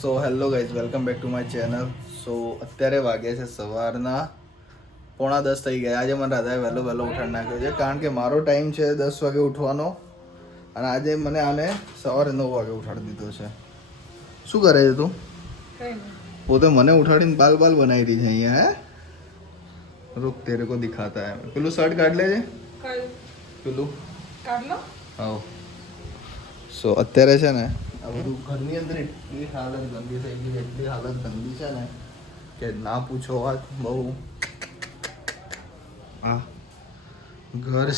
So hello guys, welcome back to my channel. So અત્યારે વાગ્યા છે સવારના 9:45 થઈ ગયા. આજે મને રાધાએ વહેલો ઉઠાડી નાખ્યો છે કારણ કે મારો ટાઈમ છે 10 વાગે ઉઠવાનો અને આજે મને આને સવારે 9 વાગે ઉઠાડી દીધો છે. શું કરે છે તું? પોતે મને ઉઠાડીને બાલ બનાવી રહી છે અહીંયા. હે રૂક, તેરે કો દિખાતા હે. પેલું શર્ટ કાઢ લેજે. પેલું કાઢ લો. હા. સો અત્યારે છે ને આ બધું ઘરની અંદર એટલી હાલત ગંદી થઈ ગઈ, એટલી હાલત ગંદી છે ને કે ના પૂછો વાત. બહુ આ ઘર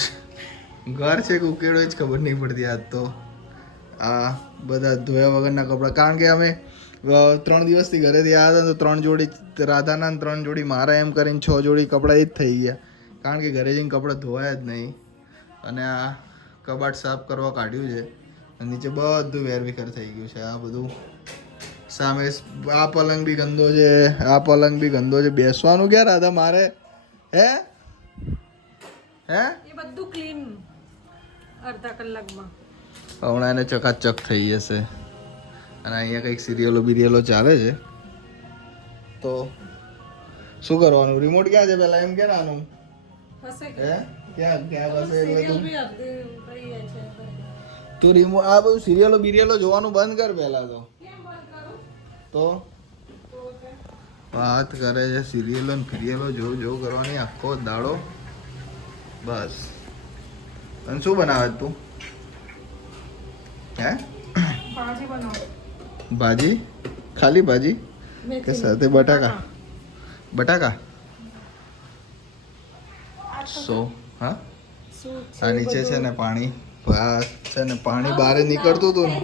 છે કે ઉકેડો જ ખબર નહીં પડતી. આજ તો આ બધા ધોયા વગરના કપડાં, કારણ કે અમે 3 દિવસથી ઘરેથી આવ્યા હતા તો 3 જોડી રાધાના 3 જોડી મારા એમ કરીને 6 જોડી કપડાં એ જ થઈ ગયા, કારણ કે ઘરે જઈને કપડાં ધોયા જ નહીં. અને આ કબાટ સાફ કરવા કાઢ્યું છે, નીચે બધું વેરવિખેર થઈ ગયું છે. આ બધું સામે આ પલંગ બી ગંદો છે, આ પલંગ બી ગંદો છે. બેસવાનું ક્યાં રાધા મારે? હે હે એ બધું ક્લીન અડધા કલાકમાં હમણાં એને ચકાચક થઈ જશે. અને અહીંયા કંઈક સિરિયલો ચાલે છે, તો શું કરવાનું? રિમોટ ક્યાં છે પેલા એમ કે નાનું હશે હે ક્યાં હશે? સિરિયલ બી અડધી થઈ જાય છે. તું રિમોટ આ બધું સિરિયલો જોવાનું બંધ કર પહેલા તો. કેમ બંધ કરું? તો વાત કરે છે સિરિયલો ને ફિરિયલો જો કરવાની આખો દાડો બસ. અને શું બનાવે તું? હે ભાજી બનાવો. ભાજી? ખાલી ભાજી કે સાથે બટાકા? સો હા, આ નીચે છે ને પાણી, આ છે ને પાણી બહાર નીકળતું હતું ને,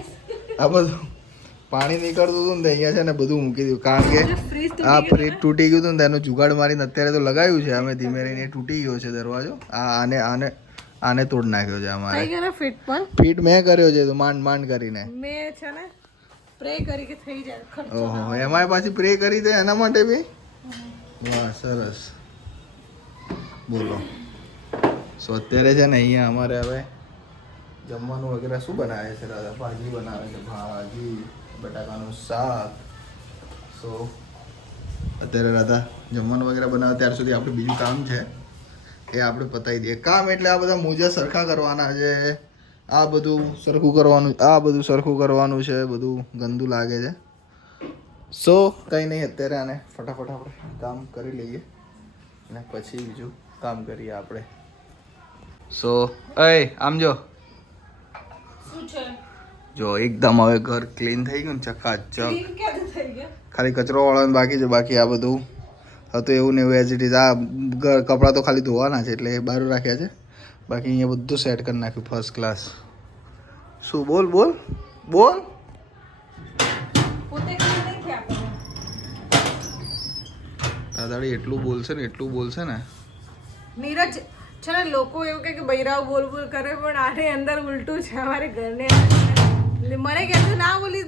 આ બધું પાણી નીકળતું હતું ને અહીંયા છે ને બધું મૂકી દીધું, કારણ કે આ ફ્રીજ તૂટી ગયું હતું ને તેનું જુગાડ મારીને અત્યારે તો લગાવ્યું છે અમે ધીમે રહીને. તૂટી ગયો છે દરવાજો. આને તોડ નાખ્યો છે અમારે. થઈ ગયો ફિટ મેં કર્યો છે તો માંડ કરીને. મેં છે ને પ્રે કરી કે થઈ જાય ખર્ચો. ઓહો, એમાંય પાછી પ્રે કરી દે એના માટે બી. વાહ, સરસ. બોલો. સો અત્યારે છે ને અહીંયા અમારે હવે જમવાનું વગેરે શું બનાવે છે દાદા? ભાજી બનાવે છે, ભાજી બટાકાનું શાક. સો અત્યારે દાદા જમવાનું વગેરે બનાવે ત્યાર સુધી આપણે બીજું કામ છે એ આપણે પતાવી દઈએ. કામ એટલે આ બધા મોજા સરખા કરવાના છે, આ બધું સરખું કરવાનું છે. બધું ગંદુ લાગે છે. સો કંઈ નહીં, અત્યારે આને ફટાફટ આપણે કામ કરી લઈએ અને પછી બીજું કામ કરીએ આપણે. સો આમ જો એકદમ હવે ઘર ક્લીન થઈ ગયું ને ચકાચક. ખાલી કચરો વાળવાનું બાકી છે, બાકી આ બધું હતું એવું ને એવું એઝ ઇટ ઇઝ. આ કપડાં તો ખાલી ધોવાના છે એટલે એ બહાર રાખ્યા છે, બાકી અહીંયા બધું સેટ કરી નાખ્યું ફર્સ્ટ ક્લાસ. શું બોલ દાદાડી એટલું બોલશે ને નીરજ છે ને, લોકો એવું કે બૈરાવ બોલ કરે, પણ આને અંદર ઉલટું છે. અમારે ઘરને મને કહેતું ના બોલીશ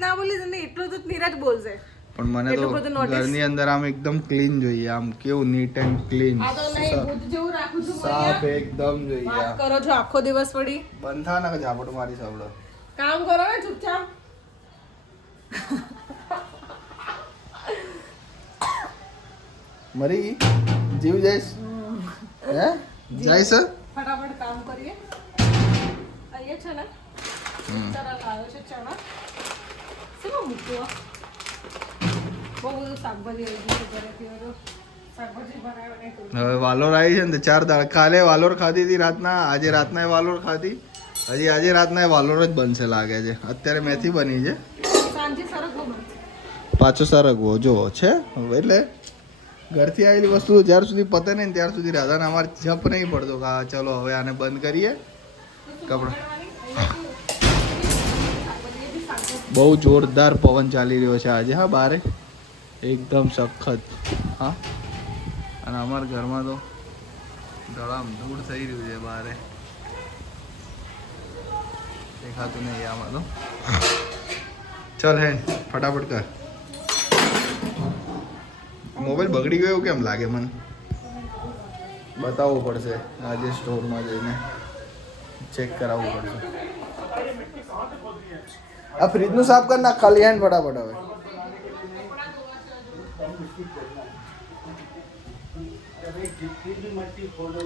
ને, એટલું તો નીરજ બોલશે. પણ મને તો ઘરની અંદર આમ એકદમ ક્લીન જોઈએ, આમ કેવું નીટ એન્ડ ક્લીન, સાફ એકદમ જોઈએ. વાત કરો છો આખો દિવસ પડી બંધ થા ના ઝાપટ મારી સાવડો. કામ કરો ને ચૂપચાપ. મરી ગઈ? જીવ જઈશ? હે જઈશ? ફટાફટ કામ કરીએ. અહીંયા છે ને ચણા લાવ્યો છે. ચણા શું મૂક્યો? બહુ બધું શાકભાજી આવી ગયું છે ઘરેથી. શાકભાજી બનાવવાની. હવે વાલોર આવી છે ને 4 દાળ. કાલે વાલોર ખાધી હતી રાતના, આજે રાતના વાલોર ખાધી, હજી આજે રાતના વાલોર જ બનશે લાગે છે. અત્યારે મેથી બની છે, સાંજે સરગવો બનશે. પાછો સરગવો જો છે. એટલે ઘરથી આવેલી વસ્તુ જ્યાર સુધી પતે નહીં ત્યાર સુધી રાધાને અમારે જપ નહીં પડતો કે હા ચલો હવે આને બંધ કરીએ. કપડા બહુ જોરદાર પવન ચાલી રહ્યો છે આજે. હા બારે એકદમ સખત. હા, અને અમારા ઘરમાં તો ધડામ ધૂળ થઈ રહ્યું છે બારે. દેખાતું નહીં આમાં તો. ચાલ હે ફટાફટ કર. મોબાઈલ બગડી ગયો કેમ લાગે? મને બતાવવું પડશે આજે સ્ટોરમાં જઈને ચેક કરાવવું પડશે. આ ફ્રીજનું સાફ કર નાખ ખાલી હેન્ડ ફટાફટ. હવે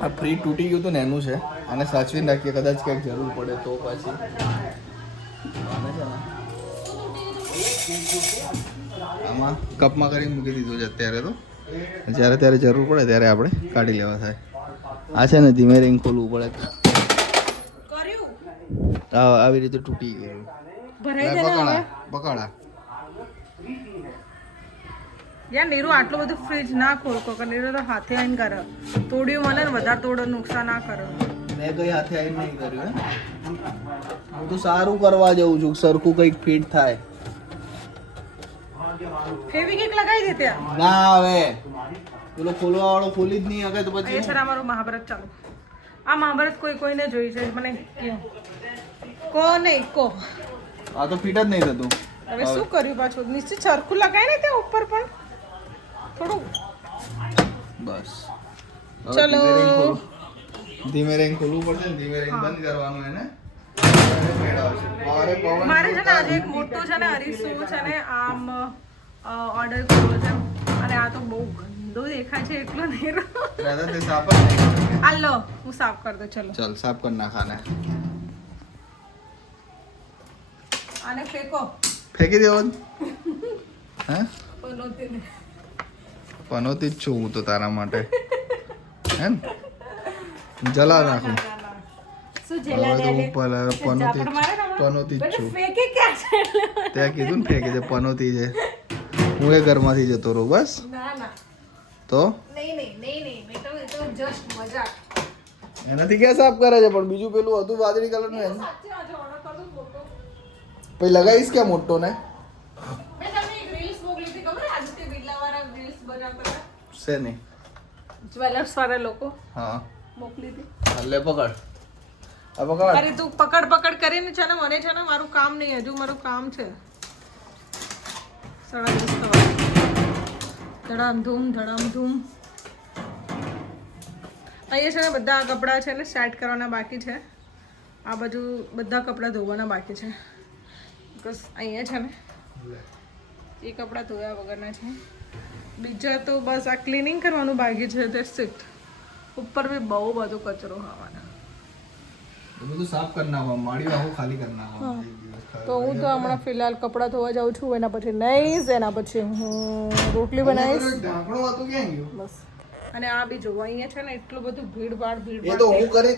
આ ફ્રી તૂટી ગયું હતું ને એનું છે, અને સાચવીને રાખીએ, કદાચ ક્યાંક જરૂર પડે તો પાછી. આને છે ને આમાં કપમાં કરીને મૂકી દીધું છે અત્યારે, તો જ્યારે ત્યારે જરૂર પડે ત્યારે આપણે કાઢી લેવા થાય. આ છે ને ધીમે રિંગ ખોલવું પડે. આવી રીતે તૂટી ગયું. પકડા યાર નીરુ આટલું બધું ફ્રીજ ના ખોલકો કે નીરુ તો હાથે આવીને કરે. તોડ્યું મને ને વધારે તોડો નુકસાન ના કરે. મેં કઈ હાથે આવીને નહીં કર્યું હે. હું તો સારું કરવા જઉં છું, સરખું કંઈક ફિટ થાય. ફેવિકિક લગાવી દે ત્યાં. ના હવે પેલો ખોલવા વાળો ખોલી જ નહીં હકે તો પછી. એ છે અમારું મહાભારત ચાલુ. આ મહાભારત કોઈને જોઈ છે મને કહો. કો નહીં કો. આ તો ફિટ જ નહીં થતું. હવે શું કર્યું પાછું? નિશ્ચિત સરખું લગાય ને ત્યાં ઉપર પણ થોડું. બસ ચલો ધીમે રેન્જ ખોલવું પડશે ને ધીમે રેન્જ બંધ કરવાનું એને. મારે છે ને આજે એક મોટું છે ને અરીસું છે ને આમ ઓર્ડર કર્યો છે, અને આ તો બહુ ગંદો દેખાય છે એટલો નહીં. દાદા તે સાફ જ નહીં. હાલો હું સાફ કરી દઉં. ચલો ચાલ સાફ કરી નાખાને. આને ફેંકો. ફેંકી દેવો હે? પનોતી પનોતી જ છું હું તો તારા માટે, હે ને? જલા નાખું. શું જલા દે? પનોતી જ છું. ફેંકે ક્યાં છે? ત્યાં કીધું ને ફેંકે છે, પનોતી છે. હું એ ઘરમાંથી જતો રહું બસ. ના ના તો નહીં તો જસ્ટ મજાક. એનાથી ક્યાં સાફ કરે છે? પણ બીજું પેલું હતું વાદળી કલરનું એને સાચે આજે ઓર્ડર કરી દઉં ફોટો. પછી લગાવીશ ક્યાં મોટો ને? મેં તમને એક રીલ્સ મોકલી હતી ખબર? આદિત્ય બિરલા વાળા રીલ્સ બનાવતા હતા. છે નહીં. જ્વેલર્સ વાળા લોકો હા મોકલી હતી. લે પકડ. આ પકડ. અરે તું પકડ કરીને છે ને મને છે ને મારું કામ નહીં, હજુ મારું કામ છે. ધડામ ધૂમ અહીંયા છે ને બધા કપડાં છે ને સેટ કરવાના બાકી છે. આ બાજુ બધા કપડાં ધોવાના બાકી છે. બસ અહીંયા છે ને એ કપડાં ધોયા વગરના છે. બીજા તો બસ આ ક્લિનિંગ કરવાનું બાકી છે. That's it. ઉપર બી બહુ બધો કચરો આવવાના. બધું સાફ કરી નાખવા, માળી આખું ખાલી કરી નાખવા. તો હું તો હમણાં ફિલહાલ કપડાં ધોવા જાઉં છું. એના પછી નહીશ, એના પછી હું રોટલી બનાવીશ. ઢાંકણું હતું ક્યાં ગયું? બસ. અને આ બી જોવા અહીંયા છે ને એટલું બધું ભીડભાડ એ તો હું કરી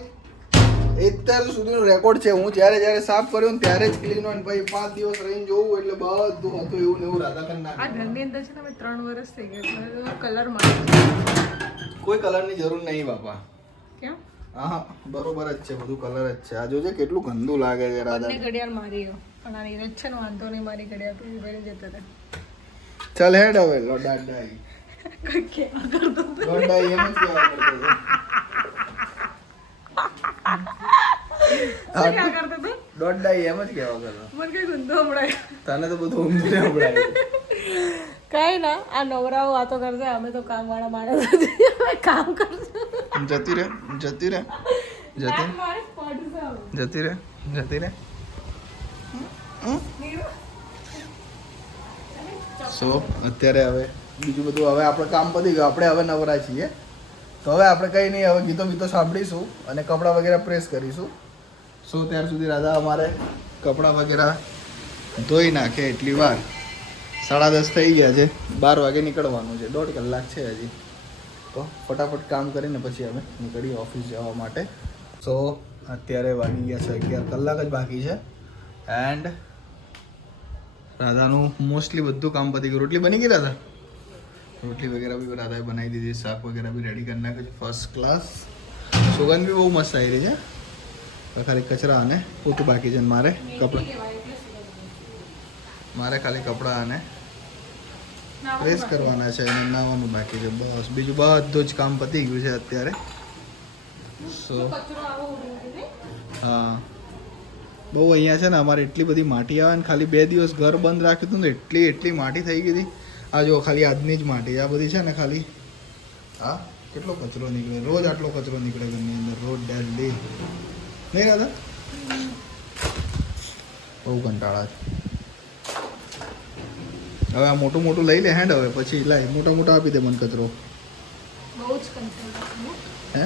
અત્યાર સુધીનો રેકોર્ડ છે. હું જ્યારે સાફ કર્યો ને ત્યારે જ ક્લીન હોય, પછી 5 દિવસ રહીને જોવું એટલે બધું હતું એવું ને એવું રાધા કરી નાખે. આ ઘરની અંદર છે ને અમે 3 વર્ષ થઈ ગયા કલર માં. કોઈ કલરની જરૂર નહીં બાપા. કેમ? હા બરોબર જ છે, બધું કલર જ છે. આ જોજે કેટલું ગંદુ લાગે છે રાધા. મને ઘડિયાળ મારી પણ આ નીરજ છે ને વાંધો નહીં, મારી ઘડિયાળ તું પહેરી જતો રહે. ચાલ હેડ હવે લોડાડાઈ. લોડાઈ એમ જ કહેવા કરતો હતો. શું કરતો તું? લોડાઈ એમ જ કહેવા કરતો. મને કઈ ગુંદો હમણાં. તને તો બધું ઊંધું હમણાં. કઈ ના, આ નવરાઓ વાતો કરશે, અમે તો કામ વાળા માણસ કામ કરશું. જતી રે જતી રે સો અત્યારે હવે બીજું બધું હવે આપણે કામ પતી ગયું. આપણે હવે નવરા છીએ, તો હવે આપણે કંઈ નહીં, હવે ગીતો સાંભળીશું અને કપડાં વગેરે પ્રેસ કરીશું. સો ત્યાર સુધી રાધા અમારે કપડાં વગેરે ધોઈ નાખે એટલી વાર. 10:30 થઈ ગયા છે, 12 વાગે નીકળવાનું છે. 1.5 કલાક છે હજી. તો ફટાફટ કામ કરીને પછી અમે નીકળીએ ઓફિસ જવા માટે. સો અત્યારે વાગી ગયા છે 11 કલાક જ બાકી છે. એન્ડ રાધાનું મોસ્ટલી બધું કામ પતી ગયું. રોટલી બની ગઈ રાધા? રોટલી વગેરે બી રાધાએ બનાવી દીધી, શાક વગેરે બી રેડી કરી નાખ્યું છે ફર્સ્ટ ક્લાસ. સુગંધ બી બહુ મસ્ત આવી રહી છે. ખાલી કચરા અને પોતું બાકી છે. મારે ખાલી કપડાં અને પ્રેસ કરવાના છે અને નાવાનું બાકી છે. બસ બીજું બધું જ કામ પતી ગયું છે અત્યારે. સો હા બહુ અહીંયા છે ને અમારે એટલી બધી માટી આવે ને, ખાલી 2 દિવસ ઘર બંધ રાખ્યું હતું ને એટલી માટી થઈ ગઈ હતી. આ જો ખાલી આજની જ માટી આ બધી છે ને, ખાલી હા કેટલો કચરો નીકળે. રોજ આટલો કચરો નીકળે ઘરની અંદર, રોજ ડેલી. નહીં રાધા? બહુ કંટાળા છે. હવે આ મોટું મોટું લઈ લે હેન્ડ હવે પછી લાય મોટા મોટા આપી દે મને કચરો બહુ જ કંટ્રોલ હે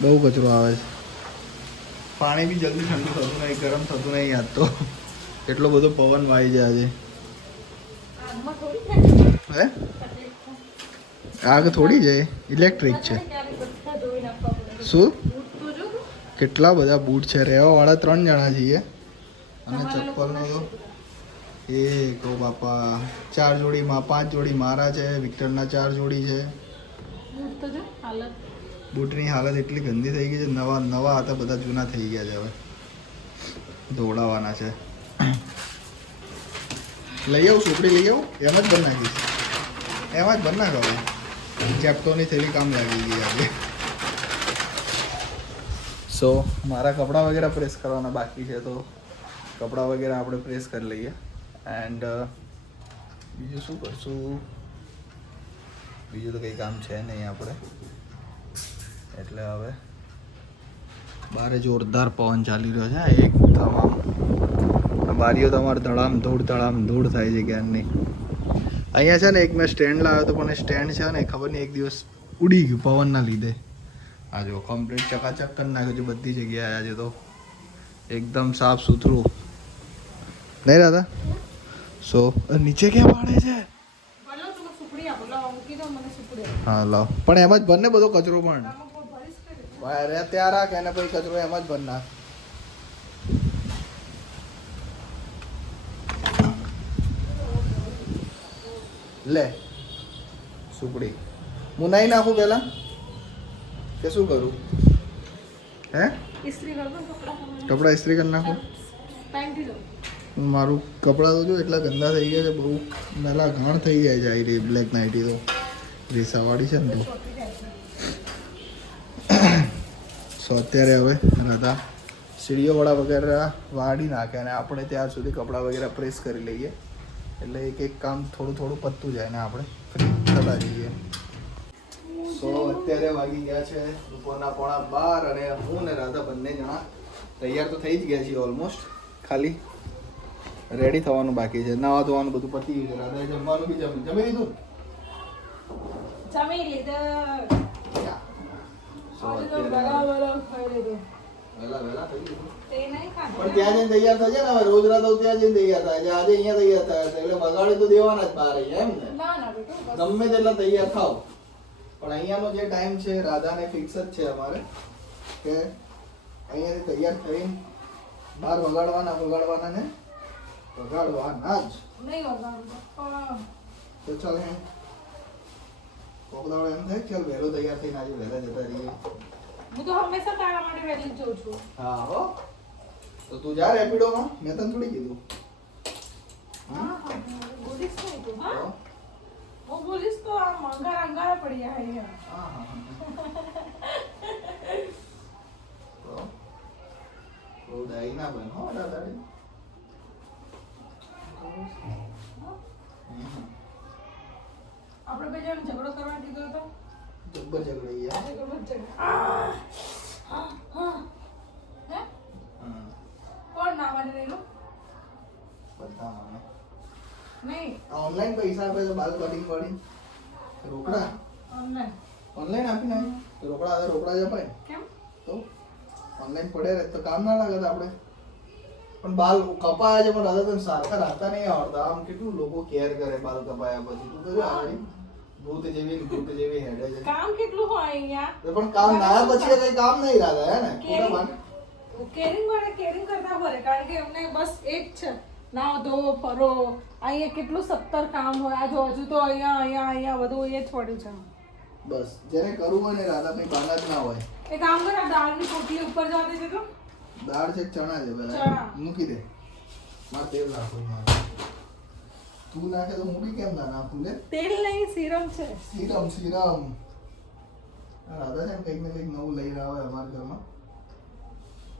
બહુ કચરો આવે છે પાણી બી જલ્દી ઠંડુ થતું નહીં ગરમ થતું નહીં યાદ તો એટલો બધો પવન વાઈ જાય આજે આગમાં થોડી થાય હે આગ થોડી જાય ઇલેક્ટ્રિક છે ક્યારે બધા ધોઈ નાખવા પડે શું બૂટ તો જો કેટલા બધા બૂટ છે રહેવાવાળા 3 જણા છીએ અને તમારા ચપ્પલનો લોકોના તો એક ઓ બાપા 4 જોડીમાં 5 જોડી મારા છે વિક્ટરના 4 જોડી છે બૂટ તો જો હાલત બૂટની હાલત એટલી ગંદી થઈ ગઈ છે નવા નવા હતા બધા જૂના થઈ ગયા છે હવે ધોવડાવવાના છે લઈ આવું સુપડી લઈ આવું એમ જ બન નાખીશ એમ જ બન નાખ હવે ચેપ્ટોની થેલી કામ લાગી ગઈ આજે સો મારા કપડાં વગેરે પ્રેસ કરવાના બાકી છે તો કપડાં વગેરે આપણે પ્રેસ કરી લઈએ એન્ડ બીજું શું કરશું બીજું તો કંઈ કામ છે નહીં આપણે એટલે હવે બારે જોરદાર પવન ચાલી રહ્યો છે એક તમામ બારીઓ તમારે ધડામ ધૂળ થાય છે ક્યારની અહીંયા છે ને એક મેં સ્ટેન્ડ લાવ્યો હતો પણ એ સ્ટેન્ડ છે ને ખબર નહીં એક દિવસ ઉડી ગયું પવનના લીધે આ જો કમ્પ્લીટ ચકાચક કરી નાખ્યું છે બધી જગ્યાએ આજે તો એકદમ સાફ સુથરું નહીં રાધા સો નીચે ક્યાં પાડે છે બોલો તમે સુપડી આપો લાવો મૂકી દો મને સુપડી હા લાવ પણ એમ જ બંને બધો કચરો પણ આમાં કોઈ ભરીશ કરી અરે ત્યાં રાખ એને પછી કચરો એમ જ ભર નાખ લે સુપડી હું નહીં નાખું પહેલા કે શું કરું હે ઇસ્ત્રી કર દો કપડા કપડાં ઇસ્ત્રી કરી નાખું ટાઈમથી દો મારું કપડાં તો જો એટલા ગંદા થઈ ગયા છે બહુ મેલા ઘાણ થઈ ગયા છે આ રહી બ્લેક નાઇટી તો રેસાવાળી છે ને તો ચોટી જાય છે સો અત્યારે હવે રાધા સીડીઓવાળા વગેરે વાળી નાખે અને આપણે ત્યાર સુધી કપડાં વગેરે પ્રેસ કરી લઈએ એટલે એક એક કામ થોડું થોડું પતતું જાય ને આપણે ફ્રી થતા જઈએ સો અત્યારે વાગી ગયા છે બપોરના 12:30 અને હું ને રાધા બંને જણા તૈયાર તો થઈ જ ગયા છીએ ઓલમોસ્ટ ખાલી રેડી થવાનું બાકી છે નાવા ધોવાનું બધું પતી ગયું છે રાધાએ જમવાનું બી જમી લીધું જમી લીધું સો આજે તો અત્યારે બરાબર ખાઈ લીધું વહેલા થઈ ગયું તે નહીં ખાધું પણ ત્યાં જઈને તૈયાર થશે ને હવે રોજ રાત ત્યાં જઈને તૈયાર થાય છે આજે અહીંયા તૈયાર થાય છે એટલે બગાડી તો દેવાના જ બહાર એમ ને ના ના બેટું બસ. ગમે તેટલા તૈયાર થાવ પણ અહીંયાનો જે ટાઈમ છે રાધાને ફિક્સ જ છે અમારે કે અહીંયાથી તૈયાર થઈને બહાર વગાડવાના ને વગાડવાના જ નહીં વગાડું પણ તો ચાલ એમ કોક દાડો એમ થાય ચાલ વહેલો તૈયાર થઈને આજે વહેલા જતા રહીએ હું તો હંમેશા તારા માટે વહેલી જ જઉં છું હા હો તો તું જા રેપિડોમાં મેં તને થોડી કીધું હા હા બોલીશ નહીં તું હા તો? હું બોલીશ તો આ અંગારા પડી જાય અહીંયા હા હા તો બહુ ડાઈ ના બન હો દાદાડી આપણે બે જણ ઝઘડો કરવા દીધો હતો જબ્બર ઝઘડાઈ ગયા આજે ગમે છે હે હા કોણ ના મારી રહ્યું બધા મને નહીં ઓનલાઈન પૈસા આપે તો બાલ કટિંગ કરી રોકડા ઓનલાઈન ઓનલાઈન આપી નાખ તો રોકડા આવે રોકડા જ અપાય કેમ તો ઓનલાઈન પડે રહે તો કામ ના લાગે તો આપણે પણ બાલ કપાયા છે પણ દાદા તને સારખા રાખતા નહીં આવડતા આમ કેટલું લોકો કેર કરે બાલ કપાયા પછી તું તો જો આવડી ભૂત જેવી હેડે છે કામ કેટલું હોય અહીંયા પણ કામ ના પછી કઈ કામ નહીં લાગે હે ને કેરી- ખોટા માટે કેરિંગ કરતા ફરે કારણ કે એમને બસ એક છે નાવ ધો ફરો અહીંયા કેટલું 70 કામ હોય આ જો હજુ તો અહીંયા બધું એ જ પડ્યું છે બસ જેને કરવું હોય ને રાધા કઈ બાના જ ના હોય એ કામ કર આ દાળની પોટલી ઉપર જવા દેજે તો દાળ છે ચણા છે ચણા. પેલા મૂકી દે મારે તેલ નાખવું મારે તું નાખે તો મૂકી કેમ ના નાખું લે તેલ નહીં સીરમ છે સીરમ રાધા છે ને કંઈક ને કંઈક નવું લઈ રહ્યા હોય અમારા ઘરમાં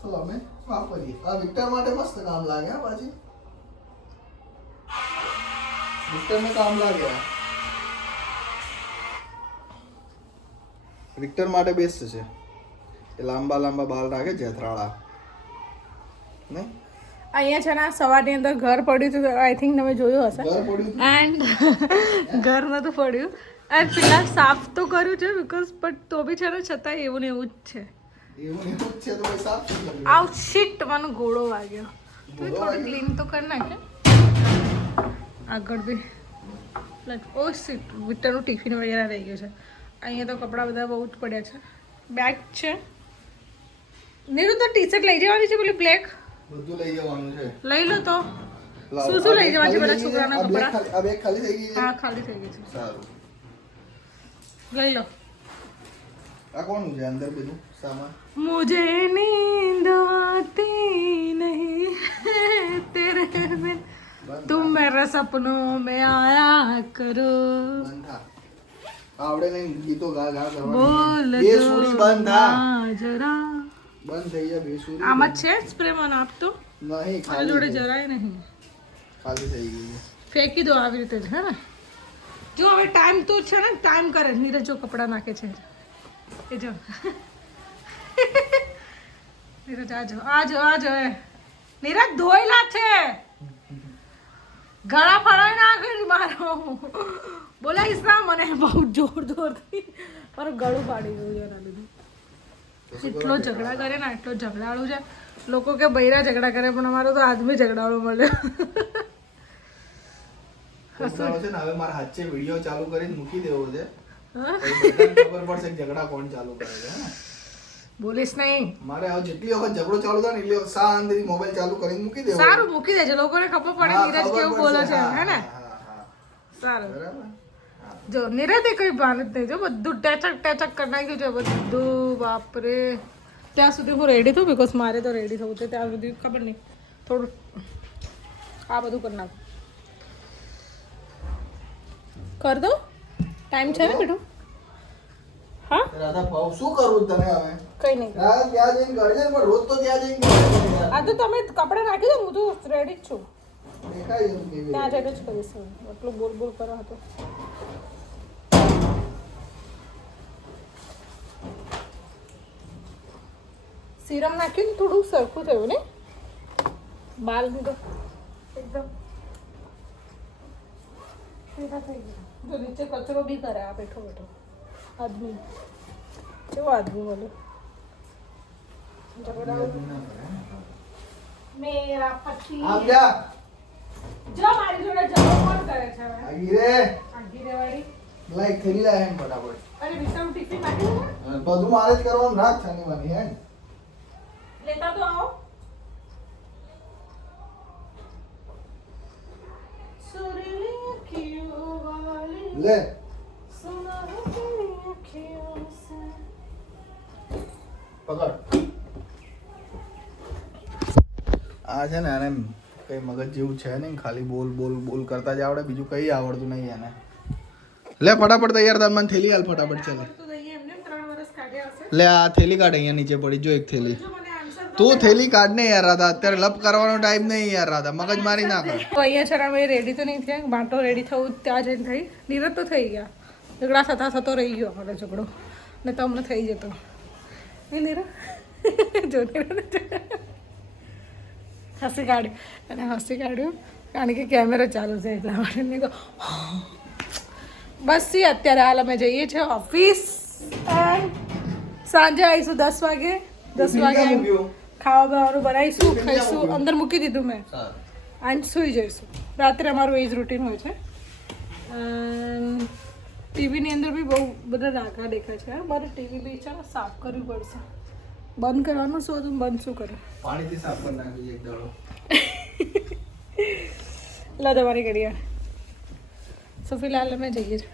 તો અમે વાપરીએ આ વિક્ટર માટે મસ્ત કામ લાગે હા પાછી વિક્ટરને કામ લાગે વિક્ટર માટે બેસ્ટ છે એ લાંબા બાલ રાખે જેથરાળા ને અહીંયા છે ને સવારની અંદર ઘર પડ્યું હતું આઈ થિંક તમે જોયું હશે ઘર પડ્યું એન્ડ ઘર નતું પડ્યું એન્ડ પેલા સાફ તો કર્યું છે બીકોઝ બટ તો બી છે ને છતાં એવું ને એવું જ છે એવું જ છે તો ભાઈ સાફ શું કર્યું? આવ શીટ મને ઘોડો વાગ્યો તો થોડું ક્લીન તો કરી નાખે આગળ બી ઓ શીટ વિટરનું ટિફિન વગેરે રહી ગયું છે અહીંયા તો કપડાં બધા બહુ જ પડ્યા છે બેગ છે નીરુ તો ટી શર્ટ લઈ જવાની છે પેલી બ્લેક બધું લઈ જવાનું છે. લઈ લો તો લાવો. શું શું લઈ જવાનું છે ખાલી બધા થઈ ગઈ છે? છોકરાના આ બેગ કપડાં ખાલી- આ બેગ ખાલી થઈ ગઈ છે? હા ખાલી થઈ ગઈ છે સારું. લઈ લો આ કોનું છે અંદર બધું સામાન? मुझे नींद आती नहीं तेरे बिन तुम मेरे सपनों में आया करो બંધ થા. આવડે નહીં ગીતો ગા ગા બોલ કરવાની. બે સુરી બંધ થા. જરા બંધ થઈ ગયા બે સુરી. આમાં છે સ્પ્રે મને આપતો નહીં મારી ખાલી જોડે છે. જરાય નહીં ખાલી થઈ ગઈ છે. ફેંકી દો આવી રીતે જ હે ને જો હવે ટાઈમ તો છે ને ટાઈમ કરે નીરજ જો કપડાં નાખે છે એ જો નીરજ આજો એ નીરજ ધોયેલા છે ગળા ફળાઈ નાખે મારો બોલાઈશ ના મને બહુ જોર જોરથી મારું ગળું પાડી ગયું છે એના લીધે એટલો ઝઘડા કરે ને એટલો ઝઘડાળું છે લોકો કે બૈરા ઝઘડા કરે પણ અમારો તો આદમી ઝઘડાળો મળ્યો ઉતાવળ છે ને હવે મારા હાથે વિડિયો ચાલુ કરીને મૂકી દેવો છે હા? પછી બધાને ખબર પડશે કે ઝઘડા કોણ ચાલુ કરે છે હે ને? બોલીશ નહીં મારે હવે જેટલી વખત ઝઘડો ચાલુ થાય ને એટલી વખત શાંતિથી મોબાઈલ ચાલુ કરીને મૂકી દેવો. સારું મૂકી દેજો લોકોને ખબર પડે હા, નીરજ ખબર કેવું પડશે. બોલે છે હા, હે ને હા, હા. સારું બરાબર. જો નીરજે કઈ ભાન જ નહીં જો બધું ટેચક કરી નાખ્યું છે બધું બાપરે ત્યાં સુધી હું રેડી થઉં બીકોઝ મારે તો રેડી થવું છે ત્યાં સુધી ખબર નહીં થોડું આ બધું કરી નાખું કર દો ટાઈમ છે ને બેટું હા રાધા ભાવ શું કરું તને હવે? કઈ નહીં રાધા ત્યાં જઈને કરજે ને, પણ રોજ તો ત્યાં જઈને કરજે યાર. આ તો તમે કપડાં નાખી દો હું તો રેડી જ છું દેખાય છે તું કેવી ત્યાં રીતે. જઈને જ કરીશ હવે. એટલું બોલ બોલ કરો હતો સિરમ નાખ્યું ને થોડું સરખું થયું ને બાલ તો એકદમ સીધા થઈ ગયા જો નીચે કચરો બી કરે આ બેઠો બેઠો આદમી કેવો આદમી બોલ્યો મેરા પતિ આમ જા. જો મારી જોડે જતો કોણ કરે છે હવે આગી રે. આગી રેવાડી લાઈક થેલી લાય એમ ફટાફટ. અરે વિશાલ ટિફિન નાખી દો ને. બધું મારે જ કરવાનું, રાખ છાની વાની હે ને? લેતા તો આવો સુરીલી આંખીઓ વાલી લે. સુનારી તેરી આંખીઓ સે પકડ. આ છે ને આને કઈ મગજ જેવું છે નહીં, ખાલી બોલ બોલ બોલ કરતા જ આવડે, બીજું કઈ આવડતું નહીં એને. લે ફટાફટ તૈયાર થાન, મને થેલી હાલ ફટાફટ. ચાલે તો દઈએ એમને 3 વર્ષ કાઢ્યા હશે લે આ થેલી કાઢ, અહીંયા નીચે પડી જો એક થેલી. જો મને આન્સર તું થેલી કાઢ ને યાર રાધા, અત્યારે લપ કરવાનો ટાઈમ નહીં યાર રાધા, મગજ મારી ના કર. તો અહીંયા છે ને અમે રેડી તો નહીં થયા બાટો રેડી થવું ત્યાં જઈને થઈ નીરજ તો થઈ ગયા ઝઘડા થતા થતો રહી ગયો અમારો ઝઘડો ને તો અમને થઈ જતો નહીં નીરજ જો નીરજ હસી કાઢ્યું અને હસી કાઢ્યું કારણ કે કેમેરો ચાલુ છે એટલા માટે મેં કહ્યું, બસ સી અત્યારે હાલ અમે જઈએ છીએ ઓફિસ એન્ડ સાંજે આવીશું 10 વાગે 10 વાગે ખાવા બાવાનું બનાવીશું ખાઈશું અંદર મૂકી દીધું મેં એન્ડ સૂઈ જઈશું રાત્રે અમારું એ જ રૂટીન હોય છે ટીવીની અંદર બી બહુ બધા ડાઘા દેખાય છે મારે ટીવી બી છે ને સાફ કરવી પડશે બંધ કરવાનું શું હતું બંધ શું કરે પાણીથી સાફ કરી નાખી એક દાડો. લો તમારી ઘડિયાળ સો ફિલહાલ અમે જઈએ છીએ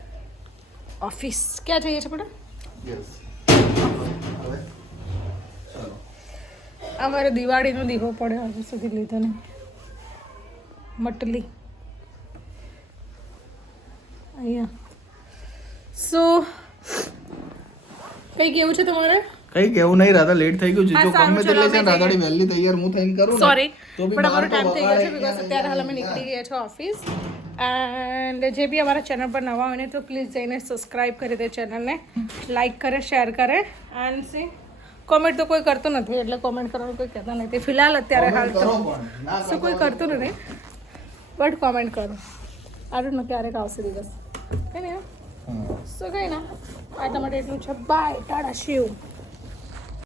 ઓફિસ ક્યાં જઈએ છીએ પણ યસ. હવે ચાલો. અમારે દિવાળીનો દીવો પડ્યો હજુ સુધી લીધો નહીં મટલી અહીંયા સો કંઈ કેવું છે તમારે કઈ કેવું નહીં રાધા, લેટ થઈ ગયું છે. હા, જો સારું, ગમે તે ચલો, લે છે અમે રાધાડી વહેલી તૈયાર હું થઈને કરું ને સોરી તો બી પણ મારે અમારો તો ટાઈમ થઈ ગયો છે વગાડે બીકોઝ અત્યારે હાલ અમે નીકળી ગયા છે ઓફિસ એન્ડ જે બી અમારા ચેનલ પર નવા હોય ને તો પ્લીઝ જઈને સબસ્ક્રાઈબ કરી દે ચેનલને લાઈક કરે શેર કરે એન્ડ સી કોમેન્ટ તો કોઈ કરતું નથી એટલે કોમેન્ટ કરવાનું કોઈ કહેતા નથી ફિલહાલ અત્યારે હાલ તો કરો પણ ના શું કોઈ કરતું નથી બટ કોમેન્ટ કરો આ ડોન્ટ નો ક્યારેક આવશે દિવસ કઈ ને હમ. શું કઈ ના આટલા માટે એટલું છે બાય ટાટા શિવ